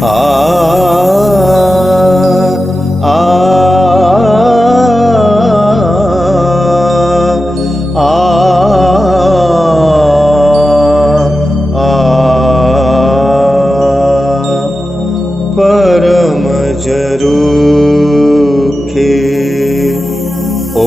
आ परम जरूखे ओ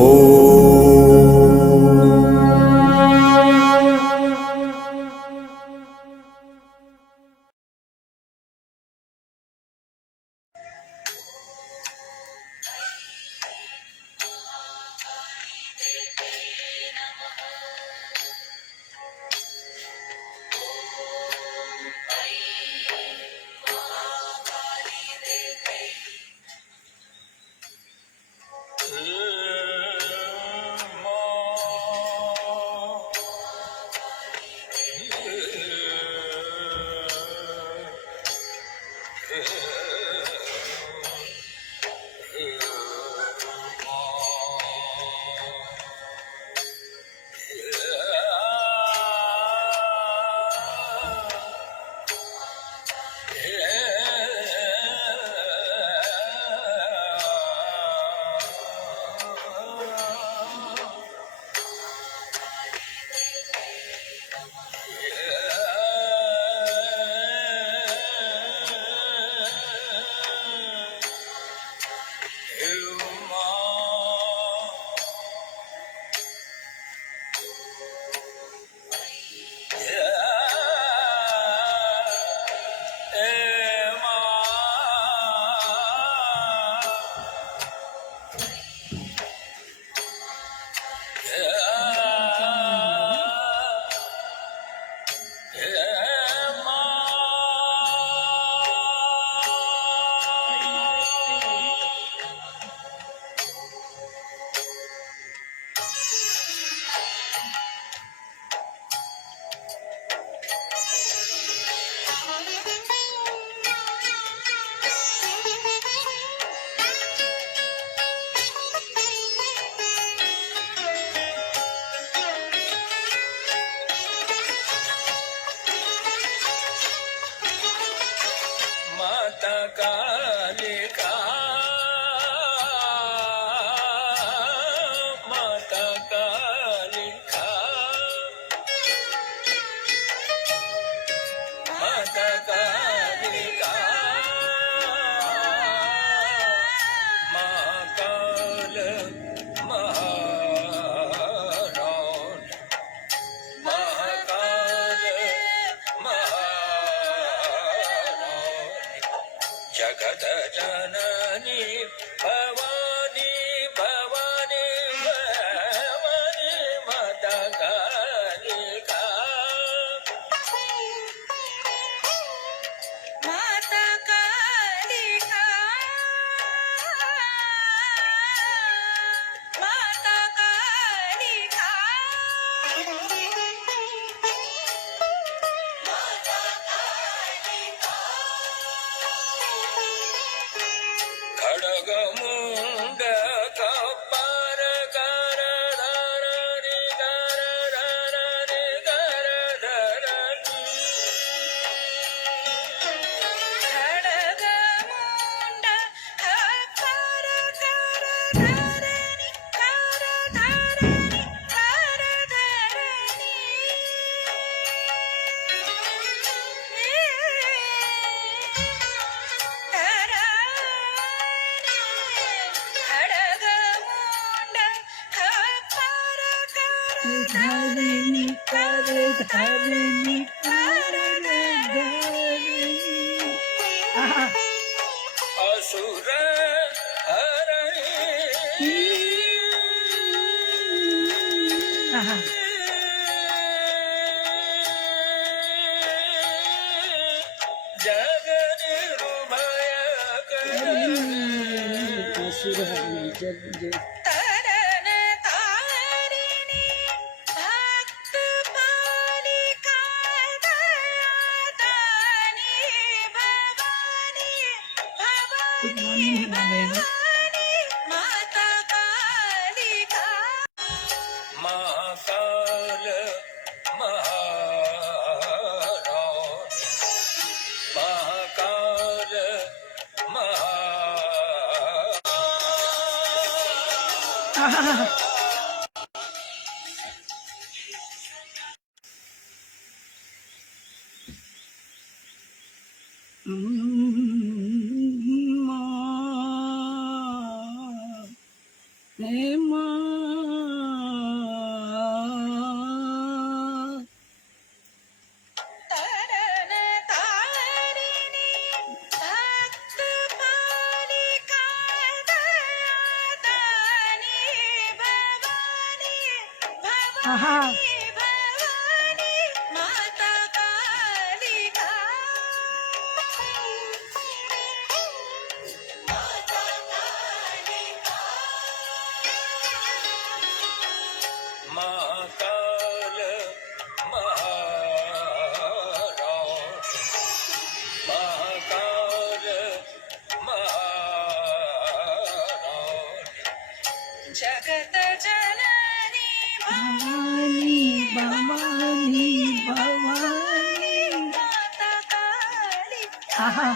जगत जननी भवानी भवानी भवानी माता कालिका माता कालिका माता कालिका खड़ग मुंड कपर कर धर रि कर धर रि कर धर खड्ग मुंड खपर कर धरणी कर धरणी कर धरणी खड्ग मुंड खपर कर धरणी कर धरणी कर धरणी असुर हरणी जग निर्भय तरन तारिणी भक्त पालिका दयादानी भवानी भवानी भवानी माता कालिका महाकाल महाराज महाकाल हे मा तरण तारिणी भक्त मालिका दानी भवानी आहा भवानी भवानी माता कालिका माता कालिका महाकाल महाराज महाकाल महाराज जगत जननी भवानी भवानी माता कालिका आहा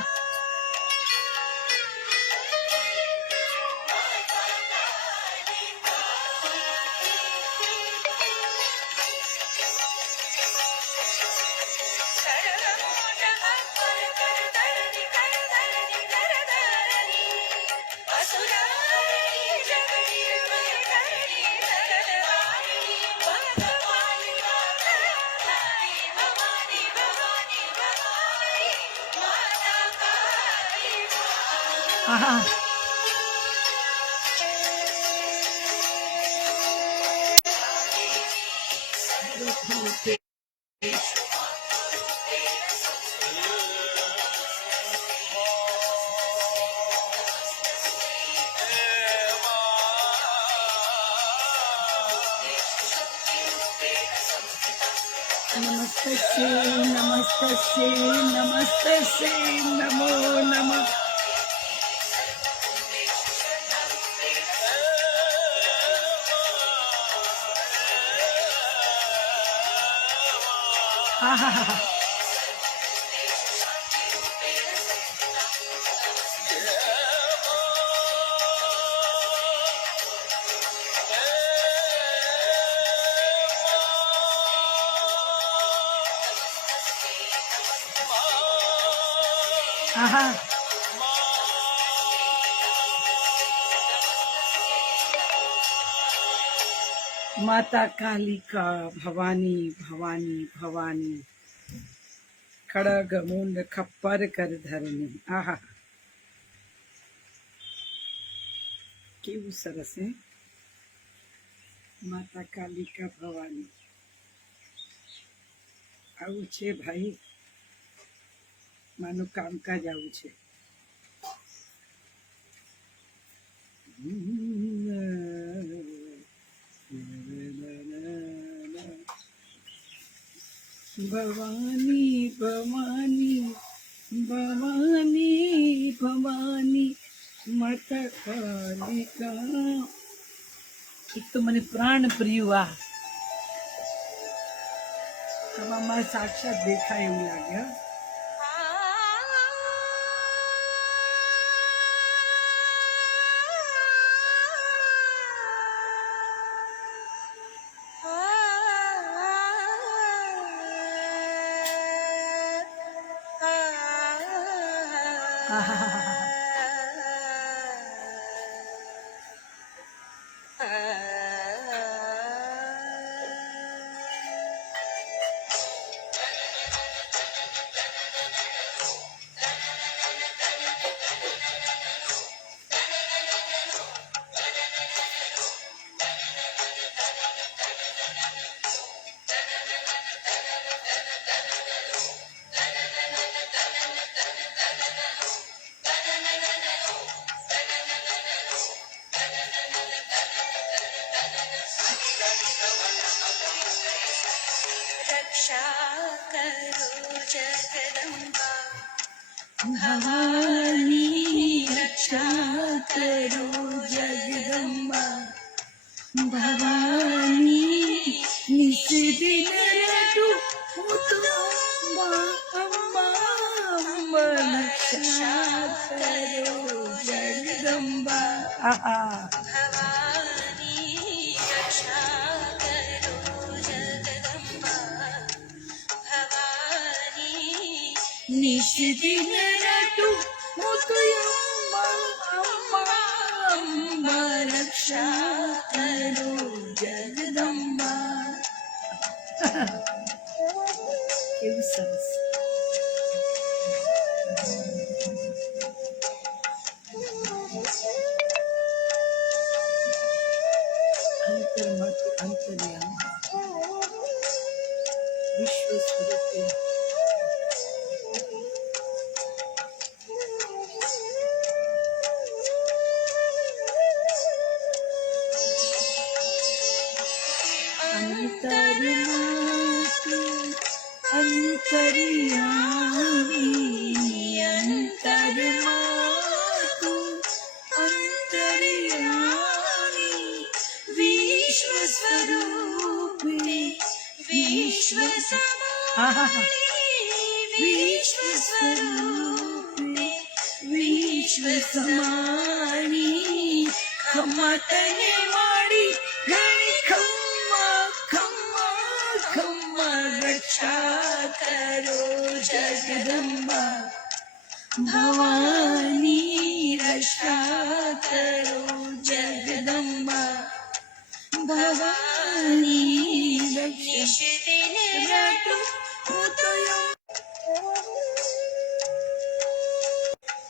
आहा नमस्ते नमस्ते नमो नमः आहा आहा माता कालिका भवानी भवानी भवानी खड़ग मुंड खप्पर कर धरनी आहा केवू सरस है माता कालिका भवानी આવું છે ભાઈ માનું કામકાજ આવું છે भवानी भवानी भवानी भवानी माता कालिका एक तो મને પ્રાણ પ્રિયું આ આમાં સાક્ષાત દેખાય એવું લાગે रक्षा करो जगदम्बा भवानी रक्षा करो जगदम्बा भवानी निस दिन रटू अम्बा अम्बा रक्षा करो जगदम्बा आहा भवानी નિષદિન રટું હું તો અંબા અંબા અંબા રક્ષા કરો જગદંબા. કેવું સરસ. અંતરમાંથી અંતર્યામી વિશ્વ સ્વરૂપે અંતરમાંથી અંતર્યામી અંતરમાંથી અંતર્યામી વિશ્વ સ્વરૂપે વિશ્વ વિશ્વ સ્વરૂપે વિશ્વ સમાણી ખમા તને માડી ઘણી ખમ્મા ખમ્મા ખમ્મા રક્ષા કરો જગદંબા ભવાની રક્ષા કરો જગદંબા ભવાની નિષદિન રટું હું તો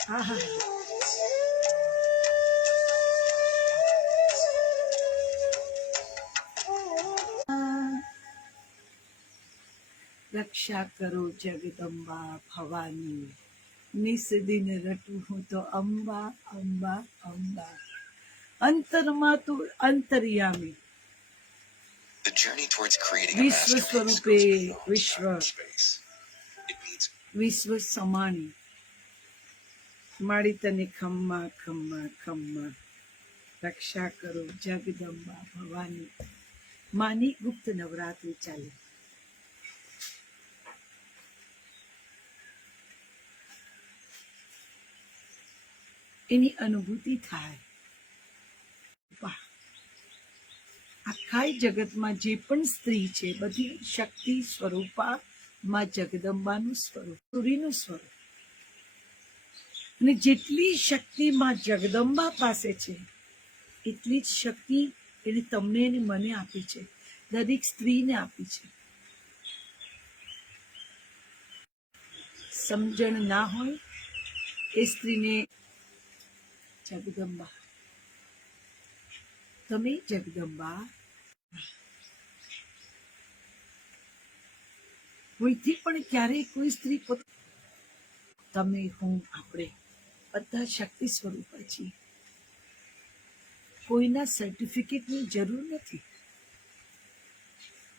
આહા. રક્ષા કરો જગદંબા ભવાની નિષદિન રટું હું તો અંબા અંબા અંબા. અંતરમાં તું અંતર્યામી The journey towards creating a વિશ્વ masterpiece સ્વરૂપે goes beyond વિશ્વ time and space. It means વિશ્વ સમાણી માડી તને ખમ્મા ખમ્મા ખમ્મા રક્ષા કરો જગદંબા ભવાની. માની ગુપ્ત નવરાત્રિ ચાલે. એની અનુભૂતિ થાય. વાહ! આખા જગતમાં જે પણ સ્ત્રી છે બધી શક્તિ સ્વરૂપા માં જગદંબાનું સ્વરૂપ, સૂર્યનું સ્વરૂપ. અને જેટલી શક્તિ માં જગદંબા પાસે છે એટલી જ શક્તિ એને તમને અને મને આપી છે, દરેક સ્ત્રીને આપી છે. સમજણ ના હોય એ સ્ત્રીને જગદંબા, તમે જગદંબા. કોઈથી પણ ક્યારેય કોઈ સ્ત્રી તમે હું આપણે બધા શક્તિ સ્વરૂપ છીએ. કોઈના સર્ટિફિકેટની જરૂર નથી.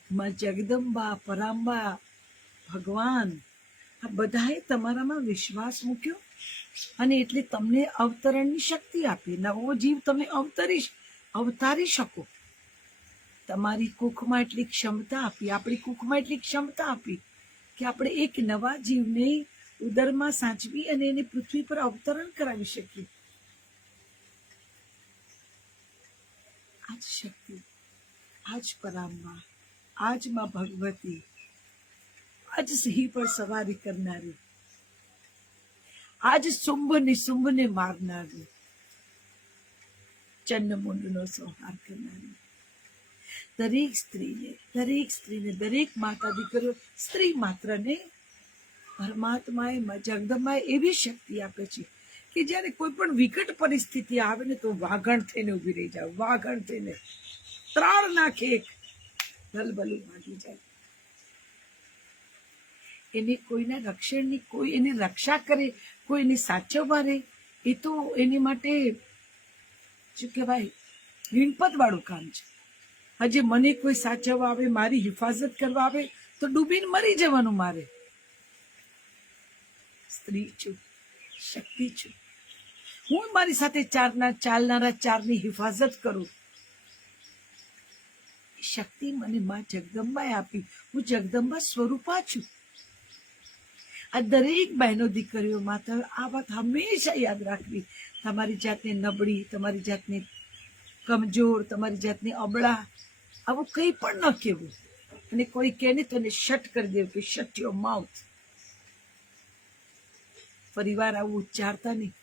માં જગદંબા, પરાંબા, ભગવાન આ બધાએ તમારામાં વિશ્વાસ મૂક્યો અને એટલે તમને અવતરણની શક્તિ આપી. નવો જીવ તમે અવતારી શકો. તમારી કુખમાં એટલી ક્ષમતા આપી, આપણી કુખમાં એટલી ક્ષમતા આપી કે આપણે એક નવા જીવને ઉદરમાં સાચવી અને એને પૃથ્વી પર અવતરણ કરાવી શકીએ. આજ શક્તિ, આજ પરાંબા, આજ માં ભગવતી, આજ સિંહ પર સવારી કરનારી, આજ શુંભ નિશુંભને મારનારી, ચંડમુંડનો સંહાર કરનારી. દરેક સ્ત્રીને દરેક માતા દીકરીઓ, સ્ત્રી માત્ર ને પરમાત્માએ જગદંબાએ એવી શક્તિ આપે છે કે જ્યારે કોઈ પણ વિકટ પરિસ્થિતિ આવે ને તો વાઘણ થઈને ઉભી રહી જાય. વાઘણ થઈને ત્રાળ નાખે, એક ભલભલું ભાગી જાય. એને કોઈના રક્ષણની, કોઈ એની રક્ષા કરે, કોઈ એની સાચવવા રહે, એ તો એની માટે શું કહેવાય વિનપત વાળું કામ છે. હજી મને કોઈ સાચવવા આવે, મારી હિફાજત કરવા આવે તો ડૂબીને મરી જવાનું મારે. સ્ત્રી છું, શક્તિ છું. હું મારી સાથે ચાલનારા ચારની હિફાજત કરું. શક્તિ મને માં જગદંબાએ આપી. હું જગદંબા સ્વરૂપા છું. આ દરેક બહેનો દીકરીઓ માતા આ વાત હંમેશા યાદ રાખવી. તમારી જાતને નબળી, તમારી જાતને કમજોર, તમારી જાતને અબળા આવું કંઈ પણ ન કહેવું. અને કોઈ કહે ને તો એને શટ કરી દેવું કે શટ યોર માઉથ. ફરીવાર આવું ઉચ્ચારતા નહીં.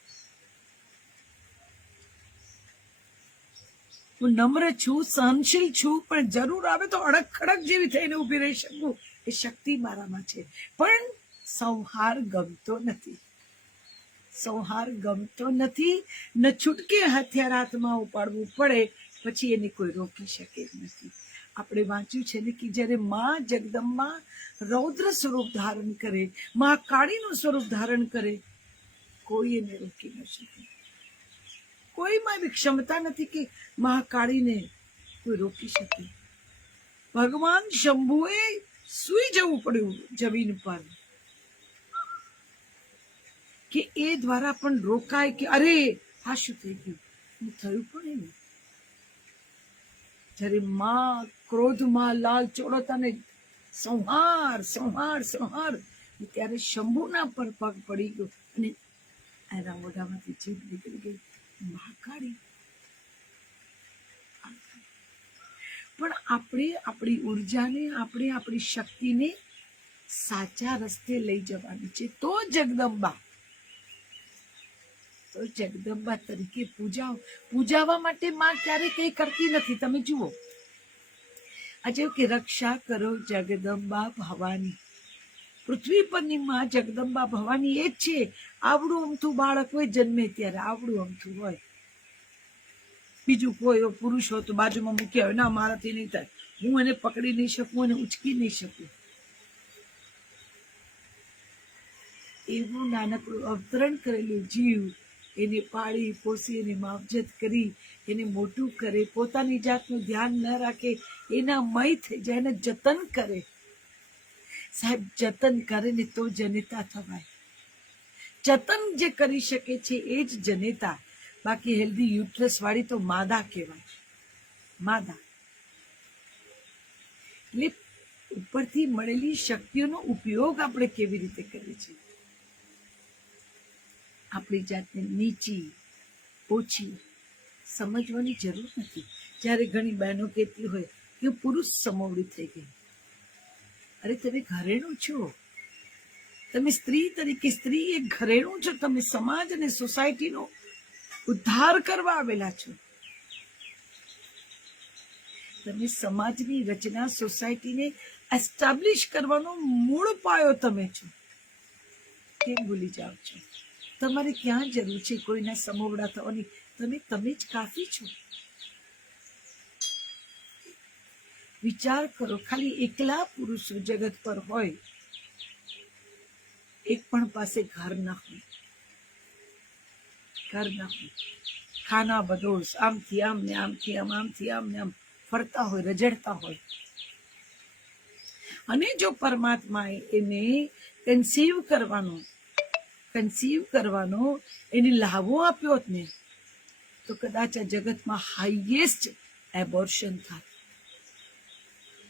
હું નમ્ર છું, સહનશીલ છું, પણ જરૂર આવે તો અડક ખડક જેવી થઈને ઊભી રહી શકું એ શક્તિ મારામાં છે. પણ સંહાર ગમતો નથી. સંહાર ગમતો નથી. ન છૂટકે હથિયાર હાથમાં ઉપાડવું પડે પછી એને કોઈ રોકી શકે નથી. આપણે વાંચ્યું છે ને કે જ્યારે માં જગદંબા રૌદ્ર સ્વરૂપ ધારણ કરે, માં કાળીનું સ્વરૂપ ધારણ કરે, કોઈ એને રોકી ન શકે. કોઈમાં એવી ક્ષમતા નથી કે મહાકાળીને કોઈ રોકી શકે. ભગવાન શંભુએ સુઈ જવું પડ્યું જમીન પર કે એ દ્વારા પણ રોકાય કે અરે આ શું થઈ ગયું. થયું પણ એવું જ્યારે માં ક્રોધમાં લાલ ચોળતાને સંહાર સંહાર સંહાર, ત્યારે શંભુના પર પગ પડી ગયો અને એના મોઢામાંથી જીભ નીકળી ગઈ. મહાકાળી. પણ આપણે આપણી ઉર્જાને, આપણે આપણી શક્તિને સાચા રસ્તે લઈ જવાની છે. તો જગદંબા તરીકે પૂજાવા માટે માં ક્યારે કઈ કરતી નથી. તમે જુઓ આજે કે રક્ષા કરો જગદંબા ભવાની. પૃથ્વી પરની માં જગદંબા ભવાની એ જ છે. આવડું અમથું બાળક હોય જન્મે ત્યારે આવડું અમથું હોય, બીજું કોઈ પુરુષ હોય તો બાજુમાં મૂક્યા હોય, ના મારાથી નહીં થાય, હું એને પકડી નહીં શકું, એને ઉચકી નહીં શકું. એવું નાનકડું અવતરણ કરેલું જીવ એને પાળી પોસી, એને માવજત કરી, એને મોટું કરે, પોતાની જાતનું ધ્યાન ન રાખે, એના મય થઈ જાય, એને જતન કરે. સાહેબ જતન કરે ને તો જનેતા થવાય. જતન જે કરી શકે છે એ જ જનેતા. બાકી હેલ્ધી યુટ્રસ વાળી તો માદા કહેવાય. માદા એટલે ઉપરથી મળેલી શક્તિઓનો ઉપયોગ આપણે કેવી રીતે કરીએ છીએ. આપણી જાતને નીચી ઓછી સમજવાની જરૂર નથી. જ્યારે ઘણી બહેનો કહેતી હોય કે પુરુષ સમોવડી થઈ ગઈ. અરે તમે ઘરેણું છો, તમે સ્ત્રી તરીકે, સ્ત્રી એક ઘરેણું છો. તમે સમાજ અને સોસાયટીનો ઉદ્ધાર કરવા આવેલા છો. તમે સમાજની રચના, સોસાયટીને એસ્ટાબ્લિશ કરવાનો મૂળ પાયો તમે છો. કેમ ભૂલી જાઓ છો? તમારે ક્યાં જરૂર છે કોઈના સમોવડા થવાની? તમે જ કાફી છો. વિચાર કરો, ખાલી એકલા પુરુષો જગત પર હોય, એક પણ પાસે ઘર ના હોય, ખાના બદોસ આમથી આમ ને આમથી આમ, આમથી આમ ને આમ ફરતા હોય, રજડતા હોય. અને જો પરમાત્માએ એને કન્સીવ કરવાનો એને લાભો આપ્યો હોત ને તો કદાચ આ જગતમાં હાઈએસ્ટ એબોર્શન થાય.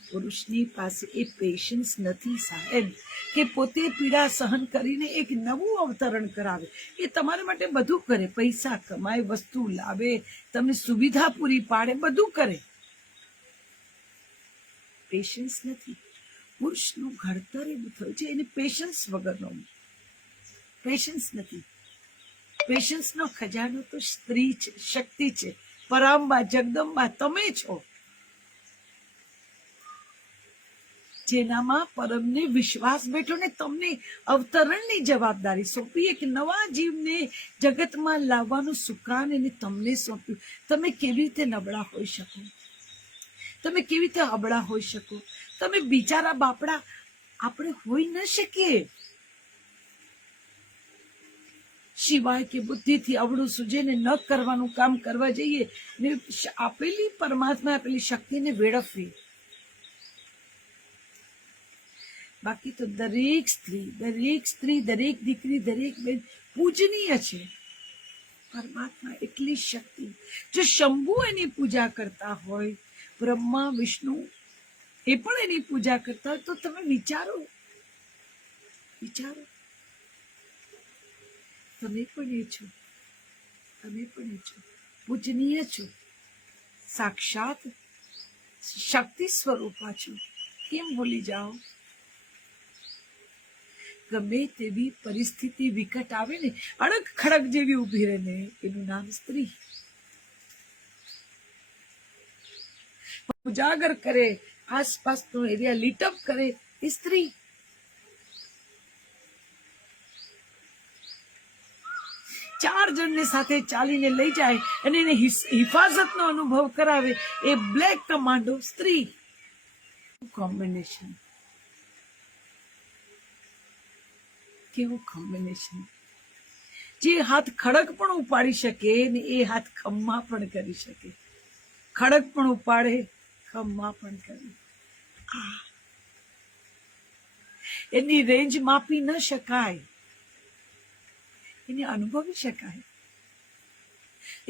પુરુષની પાસે એ પેશન્સ નથી સાહેબ કે પોતે પીડા સહન કરીને એક નવું અવતરણ કરાવે. એ તમારા માટે બધું કરે, પૈસા કમાય, વસ્તુ લાવે, તમને સુવિધા પૂરી પાડે, બધું કરે. પેશન્સ નથી. પુરુષનું ઘડતર એવું થયું છે, એને પેશન્સ વગરનો. પેશન્સ નથી. પેશન્સનો ખજાનો તો સ્ત્રી છે, શક્તિ છે, પરાંબા જગદંબા તમે છો. જેનામાં પરમને વિશ્વાસ બેઠો ને તમને અવતરણની જવાબદારી સોંપી, એક નવા જીવને જગતમાં લાવવાનું સુકાન એને તમને સોંપ્યું. તમે કેવી રીતે નબળા હોઈ શકો? તમે કેવી રીતે અબળા હોઈ શકો? તમે બિચારા બાપડા આપણે હોઈ ન શકીએ. સિવાય કે બુદ્ધિથી અવળું સૂજે ને ન કરવાનું કામ કરવા જઈએ ને આપેલી પરમાત્મા આપેલી શક્તિને વેડફવી. બાકી તો દરેક સ્ત્રી, દરેક દીકરી, દરેક બેન પૂજનીય છે. પરમાત્મા એટલી શક્તિ. જો શંભુ એની પૂજા કરતા હોય, બ્રહ્મા વિષ્ણુ એ પણ એની પૂજા કરતા હોય, તો તમે વિચારો તમે પણ એ છો, પૂજનીય છો, સાક્ષાત શક્તિ સ્વરૂપા છો. કેમ ભૂલી જાઓ? ગમે તેવી પરિસ્થિતિ વિકટ આવે ને, અડગ ખડક જેવી ઊભી રહે ને, એનું નામ સ્ત્રી. ઉજાગર કરે, આસપાસનો એરિયા લીટઅપ કરે, એ સ્ત્રી. ચાર જણને સાથે ચાલીને લઈ જાય અને એને હિફાજતનો અનુભવ કરાવે, એ બ્લેક કમાન્ડો સ્ત્રી. કોમ્બિનેશન, કેવું કોમ્બિનેશન! જે હાથ ખડક પણ ઉપાડી શકે ને એ હાથ ખમ્મા પણ કરી શકે. ખડક પણ ઉપાડે, ખમ્મા પણ કરે. એની રેન્જ માપી ન શકાય, એને અનુભવી શકાય.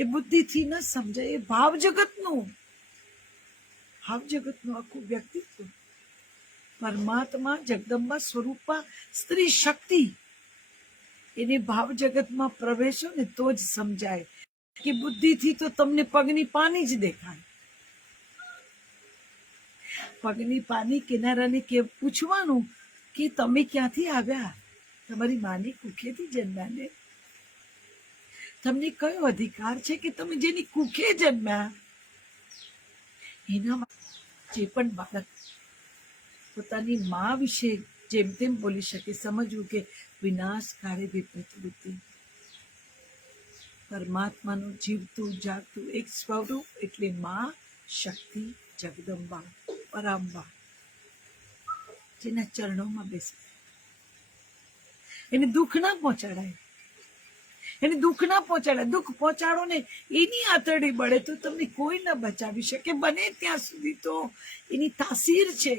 એ બુદ્ધિથી ન સમજાય. એ ભાવ જગતનું આખું વ્યક્તિત્વ. પરમાત્મા જગદંબા સ્વરૂપા સ્ત્રી શક્તિ, એને ભાવ જગતમાં પ્રવેશો ને તો જ સમજાય. કે બુદ્ધિથી તો તમને પગની પાની જ દેખાય. પગની પાની કિનારાને કે પૂછવાનું કે તમે ક્યાંથી આવ્યા? તમારી માની કુખેથી જન્મ્યા ને? તમને કયો અધિકાર છે કે તમે જેની કુખે જન્મ્યા એના જે પણ બાળક પોતાની મા વિશે જેમ તેમ બોલી શકે, સમજવું કે વિનાશ કાળે વિપરીત બુદ્ધિ. પરમાત્માનું જીવતું જાગતું એક સ્વરૂપ એટલે મા શક્તિ જગદંબા પરાંબા, જેના ચરણોમાં બેસે. એને દુઃખ ના પહોંચાડાય, એને દુઃખ ના પહોંચાડાય. દુઃખ પહોંચાડો ને એની આતરડી બળે તો તમને કોઈ ના બચાવી શકે. બને ત્યાં સુધી તો એની તાસીર છે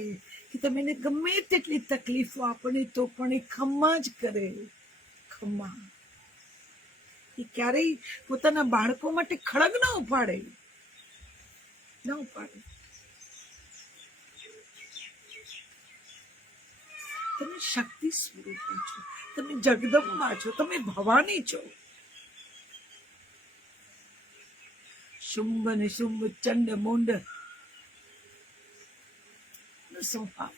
કે તમે એને ગમે તેટલી તકલીફો આપણે તો પણ એ ખમ્મા જ કરે. ખમ્મા. એ ક્યારેય પોતાના બાળકો માટે ખડગ ના ઉપાડે. તમે શક્તિ સ્વરૂપ છો, તમે જગદંબા છો, તમે ભવાની છો. શુંભ ને શુંભ, ચંડ મુંડ સંહાર.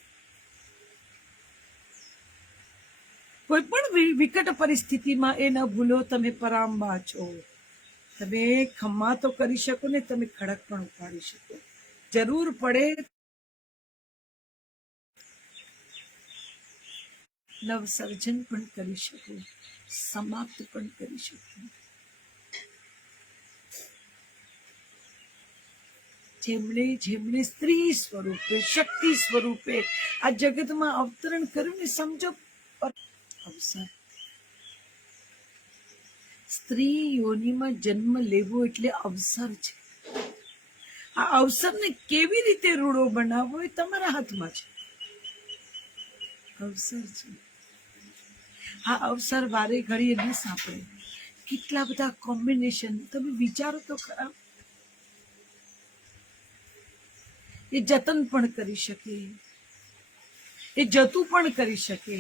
કોઈ પણ વિકટ પરિસ્થિતિમાં એ ન ભૂલો, તમે પરાંબા છો. તમે ખમ્મા તો કરી શકો ને તમે ખડક પણ ઉપાડી શકો. જરૂર પડે નવસર્જન પણ કરી શકો, સમાપ્ત પણ કરી શકો. જેમણે સ્ત્રી સ્વરૂપે શક્તિ સ્વરૂપે આ જગતમાં અવતરણ કર્યું ને, સમજો અવસર. સ્ત્રી યોનિમાં જન્મ લેવો એટલે અવસર છે. આ અવસરને કેવી રીતે રૂડો બનાવવો એ તમારા હાથમાં છે. અવસર છે. આ અવસર વારે ઘડીએ ન સાંપડે. કેટલા બધા કોમ્બિનેશન તમે વિચારો તો ખરા. એ જતન પણ કરી શકે, એ જતું પણ કરી શકે,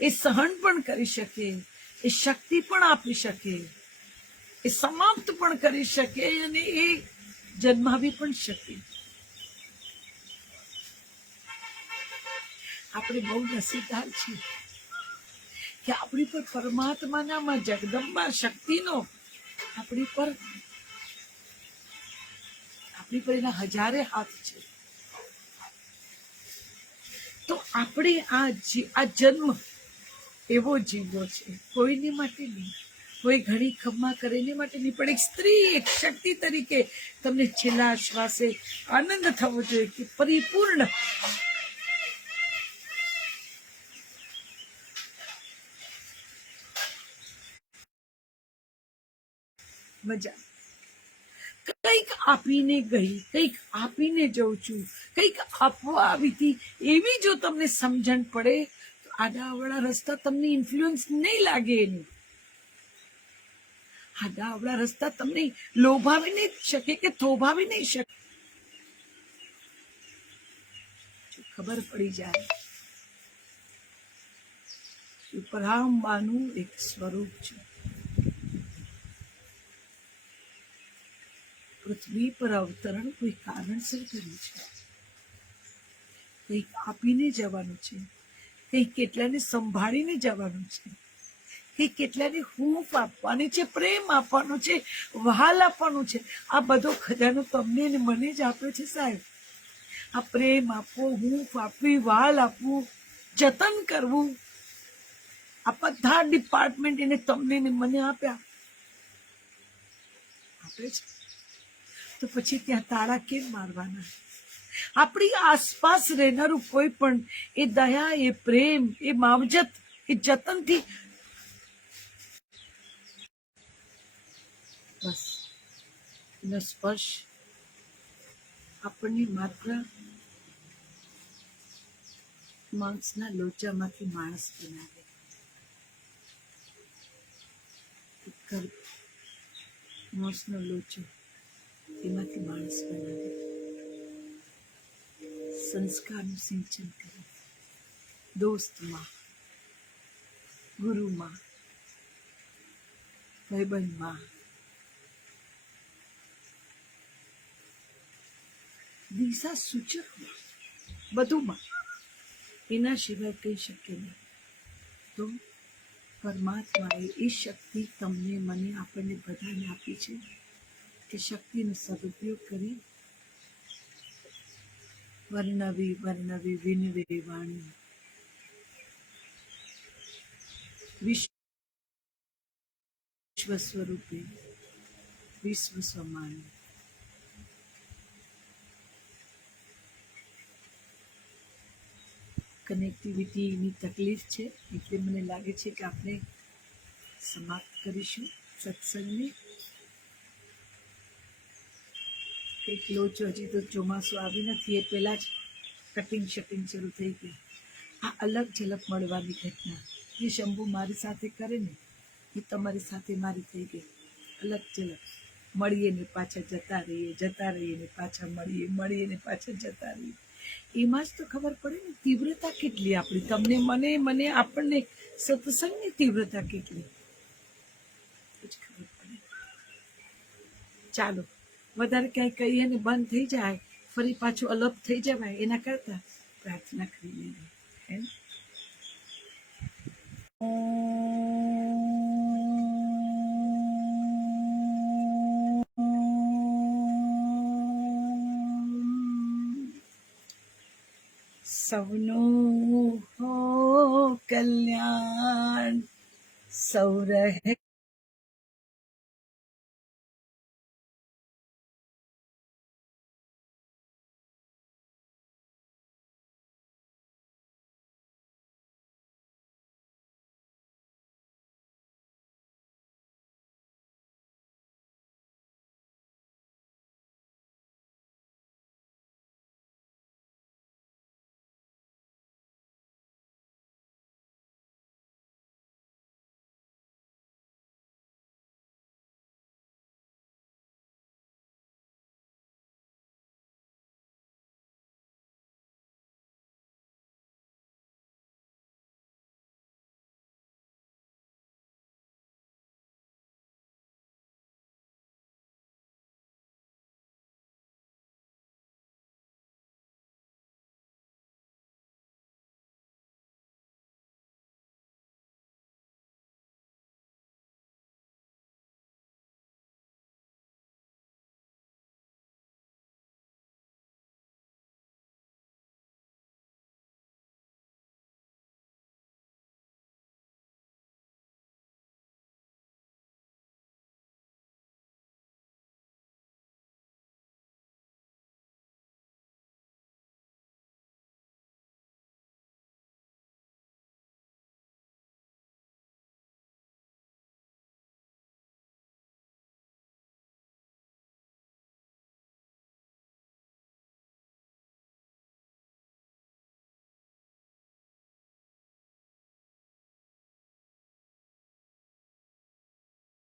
એ સહન પણ કરી શકે, એ શક્તિ પણ આપી શકે, એ સમાપ્ત પણ કરી શકે અને એ જન્માવી પણ શકે. આપણે બહુ નસીબદાર છીએ કે આપણી પર પરમાત્માના જગદંબા શક્તિનો આપણી પર એના હજારે હાથ છે. તો આપણે આ જન્મ એવો જીવવો છે, કોઈની માટે નહીં, કોઈ ઘણી ખમ્મા કરે એની માટે નહીં, પણ એક સ્ત્રી, એક શક્તિ તરીકે તમને છેલ્લા શ્વાસે આનંદ થવો જોઈએ કે પરિપૂર્ણ મજા. કંઈક આપીને ગઈ, કંઈક આપીને જઉં છું, કંઈક આપવા આવી હતી, એવી જો તમને સમજણ પડે તો આડાઅવળા રસ્તા તમને ઇન્ફ્લુઅન્સ નહીં લાગે. એની આડાઅવળા રસ્તા તમને લોભાવી નહીં શકે કે થોભાવી નહીં શકે. ખબર પડી જાય પરાંબાનું એક સ્વરૂપ છે. પૃથ્વી પર અવતરણ કોઈ કારણસર કર્યું છે. કંઈક આપીને જવાનું છે, એ કેટલાને સંભાળીને જવાનું છે, એ કેટલાને હૂંફ આપવાની છે, પ્રેમ આપવાનો છે, વહાલ આપવાનું છે. આ બધો ખજાનો તમને ને મને જ આપ્યો છે સાહેબ. આ પ્રેમ આપવો, હૂંફ આપવી, વહાલ આપવું, જતન કરવું, આ બધા ડિપાર્ટમેન્ટ એને તમને ને મને આપ્યા આપે છે. તો પછી ત્યાં તાળા કેમ મારવાના? આપણી આસપાસ રહેનારું કોઈ પણ એ દયા, એ પ્રેમ, એ માવજત, એ જતનથી બસ એનો સ્પર્શ આપણને માત્ર માણસના લોચામાંથી માણસ બનાવે. માણસનો લોચો એમાંથી માણસ બનાવે. સંસ્કારનું સિંચન કરે. દોસ્તમાં, ગુરુમાં, ભાઈબંધમાં, દિશા સૂચકમાં, બધુંમાં. એના સિવાય કહી શકે નહીં. તો પરમાત્માએ એ શક્તિ તમને, મને, આપણને બધાને આપી છે કે શક્તિનો સદુપયોગ કરી વર્ણવી વર્ણવી વિનવે વાણી વિશ્વ સ્વરૂપે વિશ્વ સમાન. કનેક્ટિવિટીની તકલીફ છે એટલે મને લાગે છે કે આપણે સમાપ્ત કરીશું સત્સંગને. કંઈક લોચો, હજી તો ચોમાસું આવી નથી એ પહેલાં જ કટિંગ શટિંગ શરૂ થઈ ગયું. આ અલગ ઝલક મળવાની ઘટના જે શંભુ મારી સાથે કરે ને એ તમારી સાથે મારી થઈ ગઈ. અલગ ઝલક. મળીએ ને પાછા જતા રહીએ, જતા રહીએ ને પાછા મળીએ, મળીએ ને પાછા જતા રહીએ. એમાં જ તો ખબર પડે ને તીવ્રતા કેટલી આપણી, તમને, મને, આપણને સત્સંગની તીવ્રતા કેટલી એ જ ખબર પડે. ચાલો, વધારે ક્યાંય કહીએ ને બંધ થઈ જાય, ફરી પાછું અલગ થઈ જવાય, એના કરતા પ્રાર્થના કરી લઈએ. હે સૌનું હો કલ્યાણ, સૌ રહે